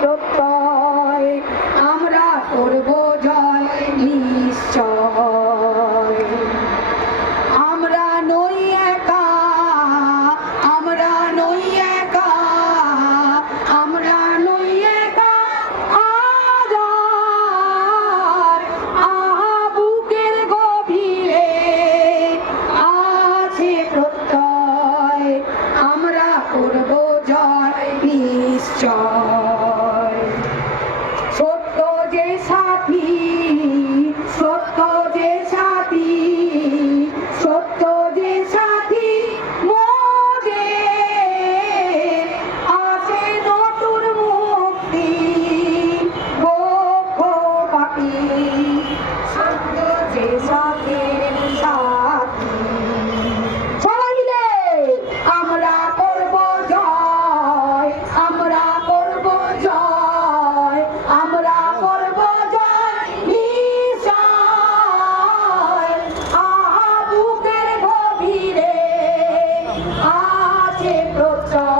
প্রত্যয় আমরা করব জয় নিশ্চয়। আমরা নই একা, আমরা নই একা, আমরা নই একা আজার আবুকের গভীরে আছে প্রত্যয়। আমরা করব Pro,